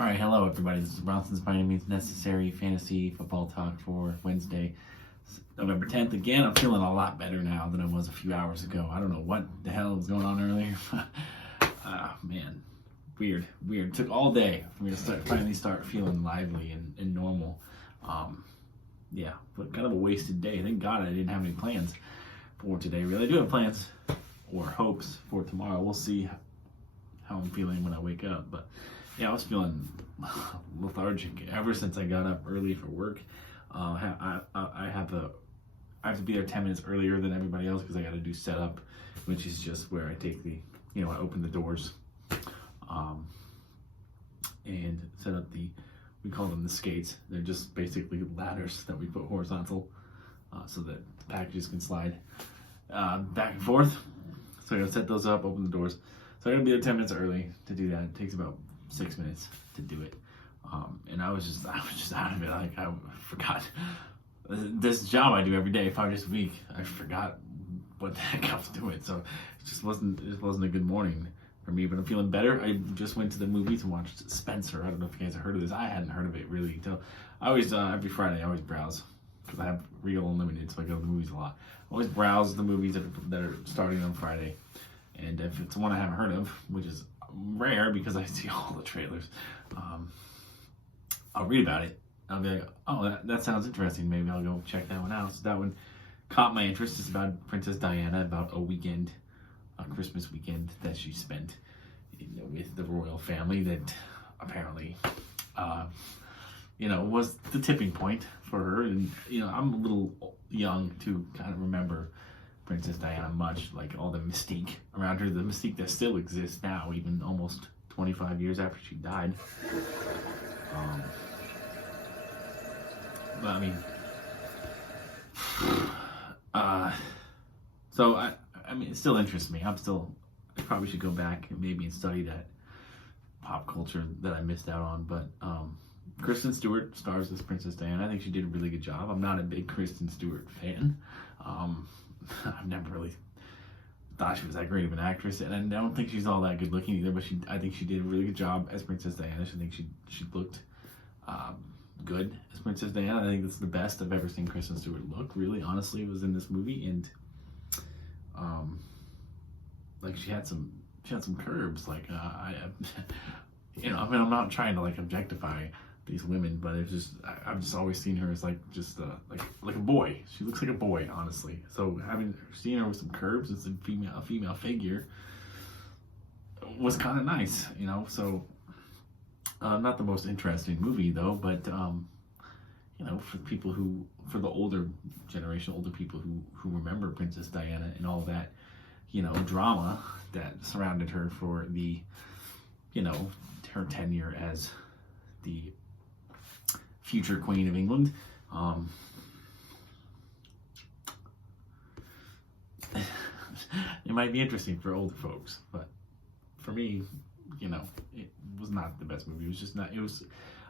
All right, hello everybody. This is Bronson's By Any Means Necessary Fantasy Football Talk for Wednesday, November 10th. Again, I'm feeling a lot better now than I was a few hours ago. I don't know what the hell was going on earlier. Man, weird. It took all day for me to finally start feeling lively and normal. Yeah, but kind of a wasted day. Thank God I didn't have any plans for today. Really, I do have plans or hopes for tomorrow. We'll see how I'm feeling when I wake up, but yeah, I was feeling lethargic ever since I got up early for work. I have to be there 10 minutes earlier than everybody else because I got to do setup, which is just where I take I open the doors, and set up we call them the skates. They're just basically ladders that we put horizontal, so that packages can slide back and forth. So I got to set those up, open the doors. So I got to be there 10 minutes early to do that. It takes about 6 minutes to do it, and I was just out of it. Like, I forgot this job I do every day, 5 days a week. I forgot what the heck I was doing, so it wasn't a good morning for me. But I'm feeling better. I just went to the movies and watched Spencer. I don't know if you guys have heard of this. I hadn't heard of it really until I always every Friday I always browse because I have Real Unlimited, so I go to the movies a lot. I always browse the movies that are starting on Friday, and if it's one I haven't heard of, which is rare because I see all the trailers, I'll read about it. I'll be like, oh, that sounds interesting. Maybe I'll go check that one out. So that one caught my interest. It's about Princess Diana, about a Christmas weekend that she spent with the royal family that apparently, was the tipping point for her. And, I'm a little young to kind of remember Princess Diana much, like all the mystique around her, the mystique that still exists now, even almost 25 years after she died. But I mean, so I mean, it still interests me. I probably should go back and maybe study that pop culture that I missed out on. But Kristen Stewart stars as Princess Diana. I think she did a really good job. I'm not a big Kristen Stewart fan. I've never really thought she was that great of an actress, and I don't think she's all that good looking either. But I think she did a really good job as Princess Diana. I think she looked good as Princess Diana. I think that's the best I've ever seen Kristen Stewart look. Really, honestly, was in this movie, and like she had some curves. Like I'm not trying to like objectify these women, but it's just I've just always seen her as like a boy. She looks like a boy, honestly. So having seen her with some curves as a female figure was kind of nice, So not the most interesting movie though, but for the older generation, older people who remember Princess Diana and all that, drama that surrounded her for her tenure as the future Queen of England. It might be interesting for older folks, but for me, it was not the best movie. It was just not.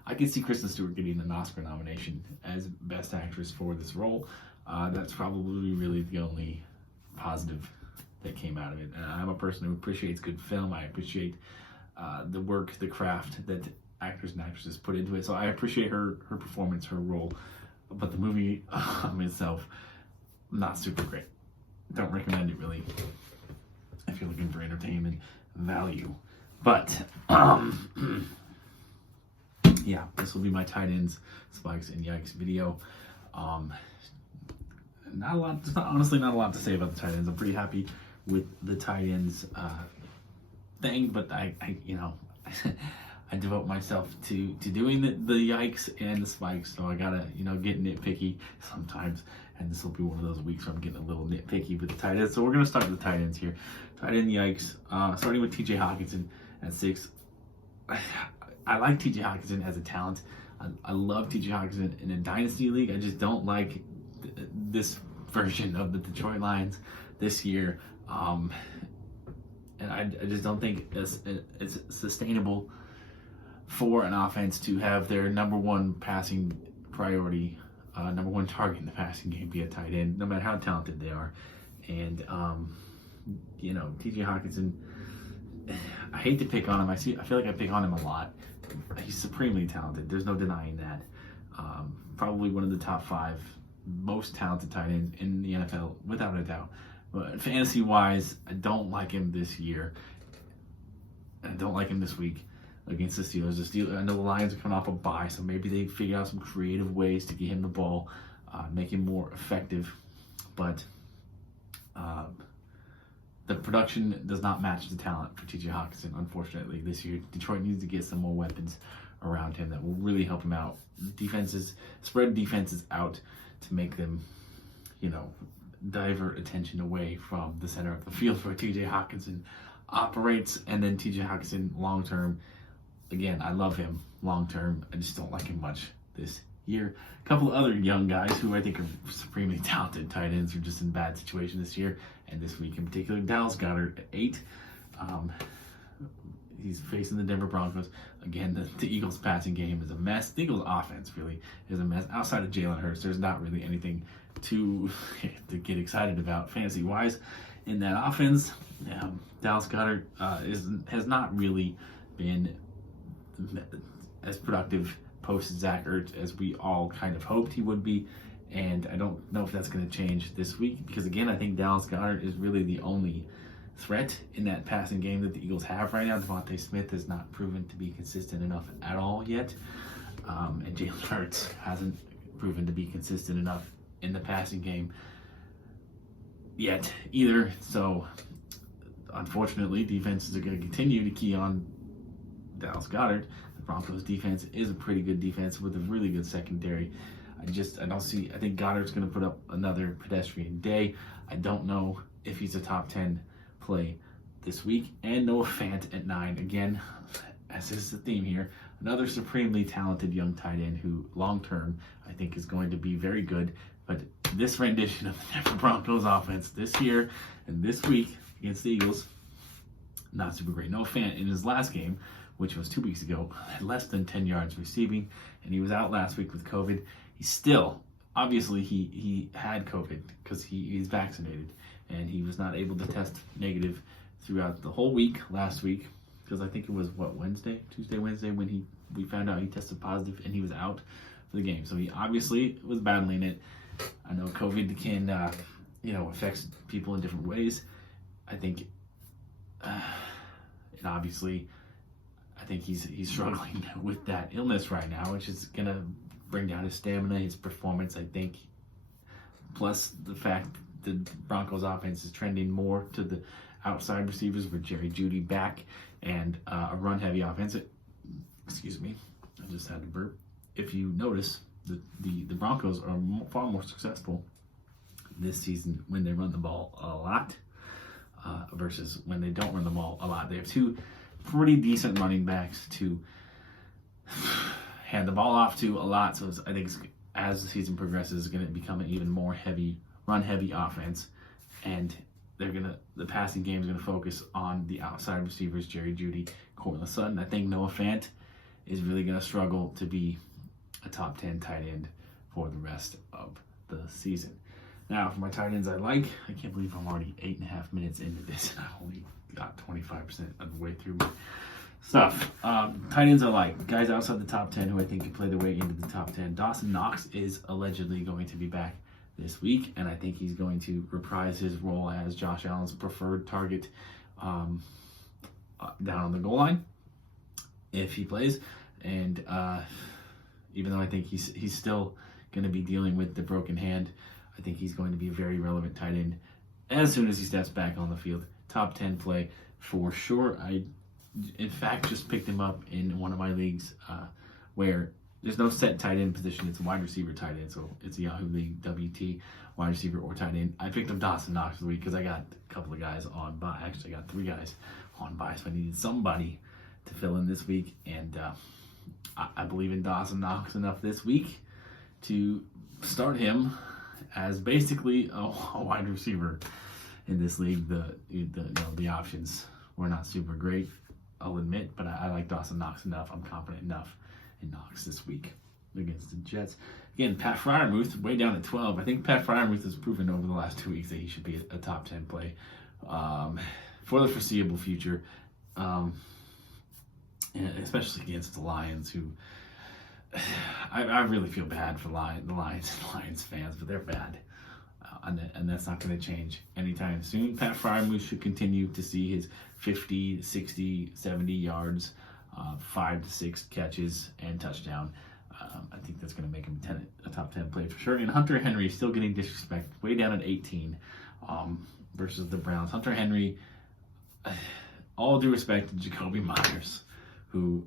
I could see Kristen Stewart getting an Oscar nomination as Best Actress for this role. That's probably really the only positive that came out of it. I'm a person who appreciates good film. I appreciate the work, the craft that actors and actresses put into it. So I appreciate her performance, her role. But the movie itself, not super great. Don't recommend it really if you're looking for entertainment value. But yeah, this will be my tight ends, spikes, and yikes video. Honestly not a lot to say about the tight ends. I'm pretty happy with the tight ends thing, but I I devote myself to doing the yikes and the spikes, so I gotta get nitpicky sometimes, and this will be one of those weeks where I'm getting a little nitpicky with the tight ends. So we're gonna start with the tight ends here. Tight end yikes, starting with TJ Hockenson at 6. I like TJ Hockenson as a talent. I love TJ Hockenson in a dynasty league. I just don't like this version of the Detroit Lions this year, and I just don't think it's sustainable for an offense to have their number one passing priority, number one target in the passing game be a tight end, no matter how talented they are. And TJ Hockenson, I hate to pick on him. I feel like I pick on him a lot, he's supremely talented. There's no denying that. Probably one of the top 5 most talented tight ends in the NFL, without a doubt. But fantasy-wise, I don't like him this year. I don't like him this week against the Steelers. I know the Lions are coming off a bye, so maybe they figure out some creative ways to get him the ball, make him more effective. But the production does not match the talent for T.J. Hockenson, unfortunately, this year. Detroit needs to get some more weapons around him that will really help him out. Spread defenses out to make them, divert attention away from the center of the field where T.J. Hockenson operates. And then T.J. Hockenson, long term, again, I love him long term. I just don't like him much this year. A couple of other young guys who I think are supremely talented tight ends are just in bad situation this year and this week in particular. Dallas Goedert at 8. He's facing the Denver Broncos. Again, the Eagles' passing game is a mess. The Eagles' offense really is a mess. Outside of Jalen Hurts, there's not really anything to get excited about fantasy-wise in that offense. Dallas Goedert has not really been as productive post-Zach Ertz as we all kind of hoped he would be. And I don't know if that's going to change this week because, again, I think Dallas Goedert is really the only threat in that passing game that the Eagles have right now. Devontae Smith has not proven to be consistent enough at all yet. And Jalen Hurts hasn't proven to be consistent enough in the passing game yet either. So, unfortunately, defenses are going to continue to key on Dallas Goedert. The Broncos defense is a pretty good defense with a really good secondary. I think Goddard's going to put up another pedestrian day. I don't know if he's a top 10 play this week. And Noah Fant at 9. Again, as is the theme here, another supremely talented young tight end who long-term I think is going to be very good. But this rendition of the Denver Broncos offense this year and this week against the Eagles, not super great. Noah Fant in his last game, which was 2 weeks ago, had less than 10 yards receiving, and he was out last week with COVID. He's still, obviously he had COVID because he's vaccinated, and he was not able to test negative throughout the whole week last week, because I think it was, Tuesday, Wednesday, when we found out he tested positive, and he was out for the game. So he obviously was battling it. I know COVID can, affects people in different ways. I think, and obviously, I think he's struggling with that illness right now, which is going to bring down his stamina, his performance, I think. Plus the fact the Broncos offense is trending more to the outside receivers with Jerry Jeudy back and a run-heavy offense. Excuse me, I just had to burp. If you notice, the Broncos are far more successful this season when they run the ball a lot versus when they don't run the ball a lot. They have 2 pretty decent running backs to hand the ball off to a lot. So I think as the season progresses, it's going to become an even more run-heavy offense. And the passing game is going to focus on the outside receivers, Jerry Jeudy, Courtland Sutton. I think Noah Fant is really going to struggle to be a top 10 tight end for the rest of the season. Now, for my tight ends I can't believe I'm already 8.5 minutes into this, and I've only got 25% of the way through my stuff. Tight ends I like. Guys outside the top 10 who I think can play their way into the top 10. Dawson Knox is allegedly going to be back this week, and I think he's going to reprise his role as Josh Allen's preferred target down on the goal line if he plays. And even though I think he's still going to be dealing with the broken hand, I think he's going to be a very relevant tight end as soon as he steps back on the field. Top 10 play for sure. I, in fact, just picked him up in one of my leagues where there's no set tight end position. It's a wide receiver tight end. So it's a Yahoo League, WT, wide receiver or tight end. I picked up Dawson Knox for the week because I got a couple of guys on bye. Actually, I got 3 guys on bye, so I needed somebody to fill in this week. And I believe in Dawson Knox enough this week to start him as basically a wide receiver in this league. The options were not super great, I'll admit, but I like Dawson Knox enough. I'm confident enough in Knox this week against the Jets. Again, Pat Freiermuth way down at 12. I think Pat Freiermuth has proven over the last 2 weeks that he should be a top 10 play for the foreseeable future. and especially against the Lions, who I really feel bad for the Lions and Lions fans, but they're bad. And that's not going to change anytime soon. Pat Freiermuth should continue to see his 50, 60, 70 yards, 5 to 6 catches, and touchdown. I think that's going to make him a top 10 play for sure. And Hunter Henry is still getting disrespect, way down at 18 versus the Browns. Hunter Henry, all due respect to Jacoby Myers, who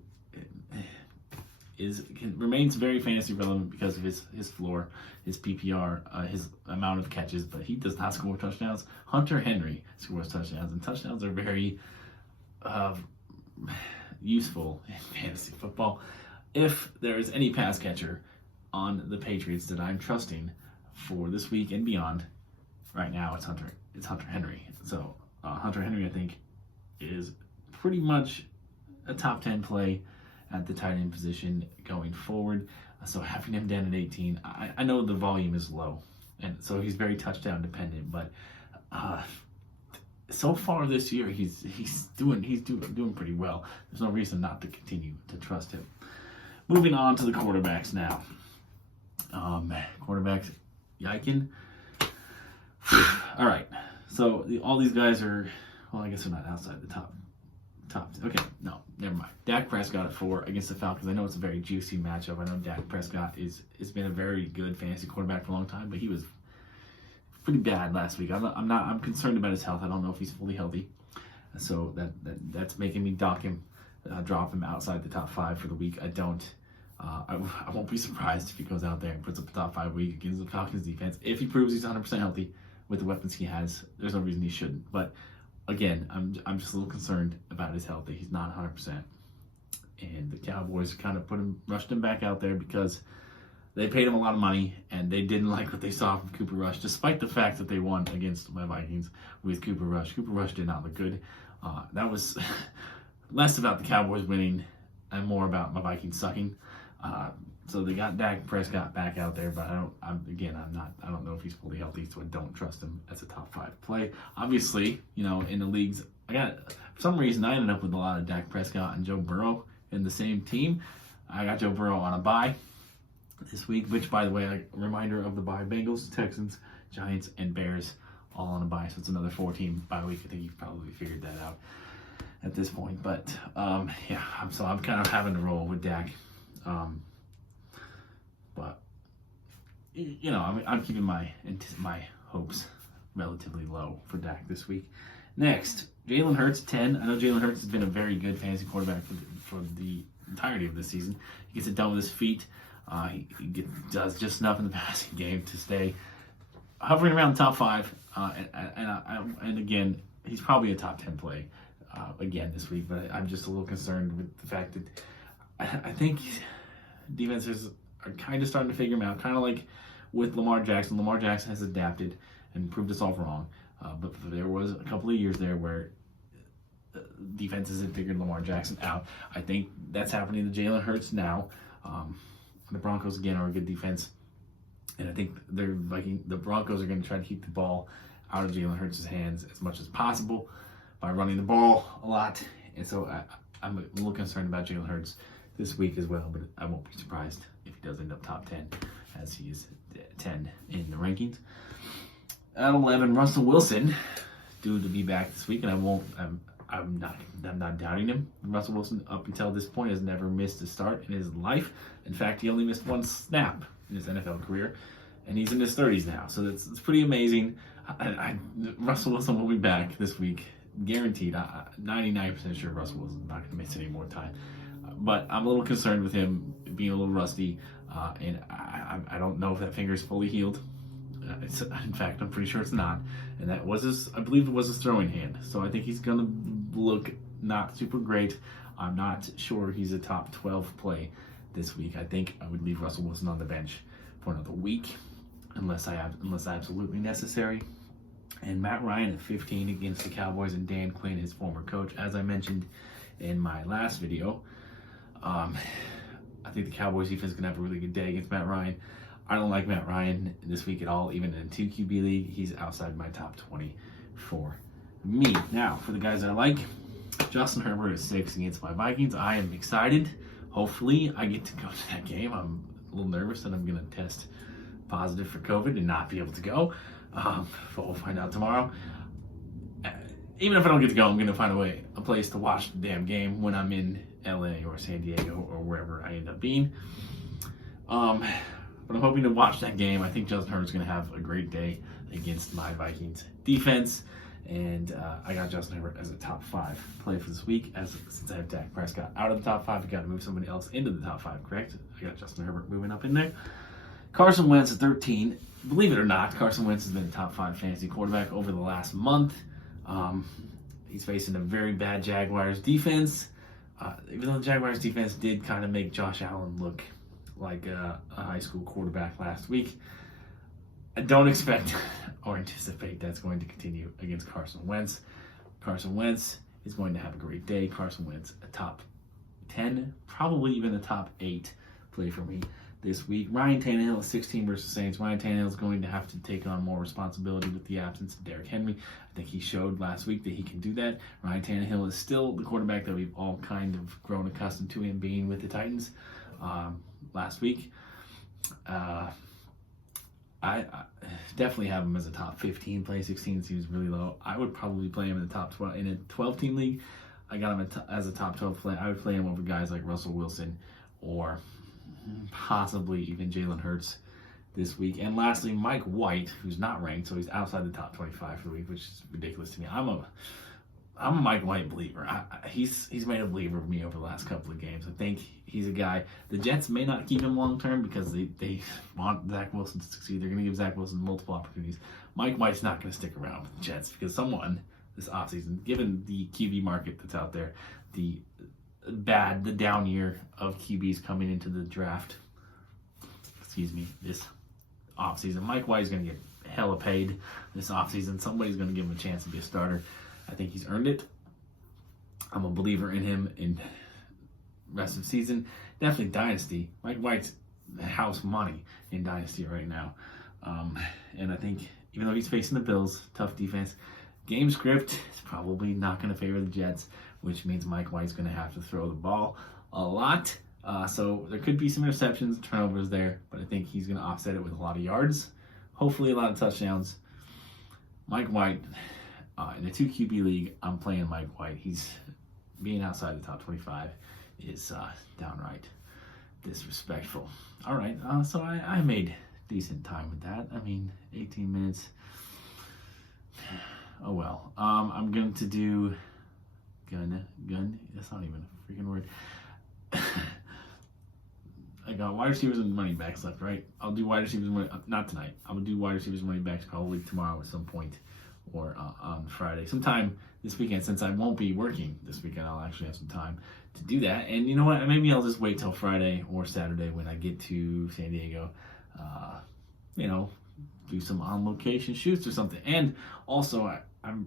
remains very fantasy relevant because of his floor, his PPR, his amount of catches, but he does not score touchdowns. Hunter Henry scores touchdowns, and touchdowns are very useful in fantasy football. If there is any pass catcher on the Patriots that I'm trusting for this week and beyond, right now it's Hunter Henry. So Hunter Henry, I think, is pretty much a top 10 play at the tight end position going forward. So having him down at 18, I know the volume is low, and so he's very touchdown dependent. But so far this year, he's doing pretty well. There's no reason not to continue to trust him. Moving on to the quarterbacks now. Quarterbacks, Yikes. All right. So all these guys are, well, I guess they're not outside the top. Okay, no, never mind. Dak Prescott at 4 against the Falcons. I know it's a very juicy matchup. I know Dak Prescott has been a very good fantasy quarterback for a long time, but he was pretty bad last week. I'm concerned about his health. I don't know if he's fully healthy, so that's making me drop him outside the top 5 for the week. I won't be surprised if he goes out there and puts up a top 5 week against the Falcons defense. If he proves he's 100% healthy with the weapons he has, there's no reason he shouldn't. But again, I'm just a little concerned about his health, that he's not 100%. And the Cowboys kind of rushed him back out there because they paid him a lot of money, and they didn't like what they saw from Cooper Rush, despite the fact that they won against my Vikings with Cooper Rush. Cooper Rush did not look good. That was less about the Cowboys winning and more about my Vikings sucking. So they got Dak Prescott back out there, but I don't know if he's fully healthy, so I don't trust him as a top 5 play. Obviously, in the leagues, for some reason I ended up with a lot of Dak Prescott and Joe Burrow in the same team. I got Joe Burrow on a bye this week, which, by the way, a reminder of the bye: Bengals, Texans, Giants, and Bears all on a bye. So it's another 4-team bye week. I think you've probably figured that out at this point. But I'm kind of having to roll with Dak. But I'm keeping my hopes relatively low for Dak this week. Next, Jalen Hurts 10. I know Jalen Hurts has been a very good fantasy quarterback for the entirety of the season. He gets it done with his feet. He does just enough in the passing game to stay hovering around the top 5. And again, he's probably a top 10 play again this week. But I'm just a little concerned with the fact that I think defenses are kind of starting to figure him out, kind of like with Lamar Jackson. Lamar Jackson has adapted and proved us all wrong. But there was a couple of years there where defenses had figured Lamar Jackson out. I think that's happening to Jalen Hurts now. The Broncos, again, are a good defense. And I think the Broncos are going to try to keep the ball out of Jalen Hurts' hands as much as possible by running the ball a lot. And so I'm a little concerned about Jalen Hurts this week as well, but I won't be surprised if he does end up top 10, as he is 10 in the rankings. At 11, Russell Wilson, due to be back this week, and I'm not doubting him. Russell Wilson, up until this point, has never missed a start in his life. In fact, he only missed 1 snap in his NFL career, and he's in his 30s now. So it's pretty amazing. Russell Wilson will be back this week, guaranteed. 99% sure Russell Wilson's not going to miss any more time. But I'm a little concerned with him being a little rusty, and I don't know if that finger is fully healed. In fact, I'm pretty sure it's not. And I believe it was his throwing hand. So I think he's going to look not super great. I'm not sure he's a top 12 play this week. I think I would leave Russell Wilson on the bench for another week, unless absolutely necessary. And Matt Ryan at 15 against the Cowboys and Dan Quinn, his former coach. As I mentioned in my last video, I think the Cowboys defense is going to have a really good day against Matt Ryan. I don't like Matt Ryan this week at all. Even in a 2 QB league, he's outside my top 20 for me. Now, for the guys I like, Justin Herbert is 6 against my Vikings. I am excited. Hopefully, I get to go to that game. I'm a little nervous that I'm going to test positive for COVID and not be able to go. But we'll find out tomorrow. Even if I don't get to go, I'm going to find a place to watch the damn game when I'm in LA or San Diego or wherever I end up being. But I'm hoping to watch that game. I think Justin Herbert's going to have a great day against my Vikings defense. And I got Justin Herbert as a top 5 play for this week. Since I have Dak Prescott out of the top 5, I got to move somebody else into the top 5, correct? I got Justin Herbert moving up in there. Carson Wentz at 13. Believe it or not, Carson Wentz has been a top 5 fantasy quarterback over the last month. He's facing a very bad Jaguars defense. Even though the Jaguars defense did kind of make Josh Allen look like a high school quarterback last week, I don't expect or anticipate that's going to continue against Carson Wentz. Carson Wentz is going to have a great day. Carson Wentz, a top 10, probably even a top 8 play for me this week. Ryan Tannehill is 16 versus Saints. Ryan Tannehill is going to have to take on more responsibility with the absence of Derrick Henry. I think he showed last week that he can do that. Ryan Tannehill is still the quarterback that we've all kind of grown accustomed to him being with the Titans last week. I definitely have him as a top 15 play. 16 seems really low. I would probably play him in the top 12 in a 12-team league. I got him as a top 12 play. I would play him over guys like Russell Wilson or possibly even Jalen Hurts this week. And lastly, Mike White, who's not ranked, so he's outside the top 25 for the week, which is ridiculous to me. I'm a Mike White believer. He's made a believer of me over the last couple of games. I think he's a guy. The Jets may not keep him long term because they want Zach Wilson to succeed. They're going to give Zach Wilson multiple opportunities. Mike White's not going to stick around with the Jets because someone this offseason, given the QB market that's out there, the down year of QBs coming into the draft, this offseason, Mike White is going to get hella paid this offseason. Somebody's going to give him a chance to be a starter. I think he's earned it. I'm a believer in him in rest of the season. Definitely Dynasty. Mike White's house money in Dynasty right now. And I think even though he's facing the Bills, tough defense, game script is probably not going to favor the Jets, which means Mike White's going to have to throw the ball a lot. So there could be some interceptions, turnovers there, but I think he's going to offset it with a lot of yards, hopefully a lot of touchdowns. Mike White, in a 2 QB league, I'm playing Mike White. He's being outside the top 25 is downright disrespectful. All right, so I made decent time with that. I mean, 18 minutes. Oh well. I'm going to do gun. That's not even a freaking word. I got wide receivers and running backs left, right? I'll do wide receivers not tonight. I'll do wide receivers and running backs probably tomorrow at some point or on Friday. Sometime this weekend, since I won't be working this weekend, I'll actually have some time to do that. And you know what? Maybe I'll just wait till Friday or Saturday when I get to San Diego. Do some on-location shoots or something. And also, I've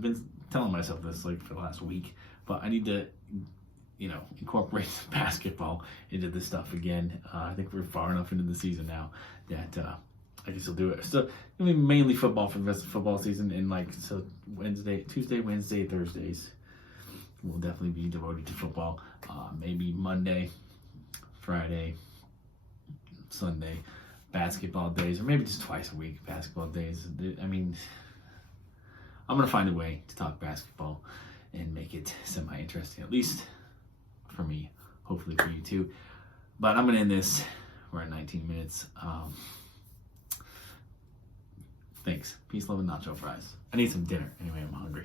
been telling myself this like for the last week, but I need to incorporate basketball into this stuff again. I think we're far enough into the season now that I can still do it. So I mean, mainly football for the rest of the football season, and so Tuesday, Wednesday, Thursdays will definitely be devoted to football. Maybe Monday, Friday, Sunday, basketball days, or maybe just twice a week basketball days. I mean, I'm gonna find a way to talk basketball and make it semi-interesting, at least for me, hopefully for you too. But I'm gonna end this. We're at 19 minutes. Thanks. Peace, love, and nacho fries. I need some dinner. Anyway, I'm hungry.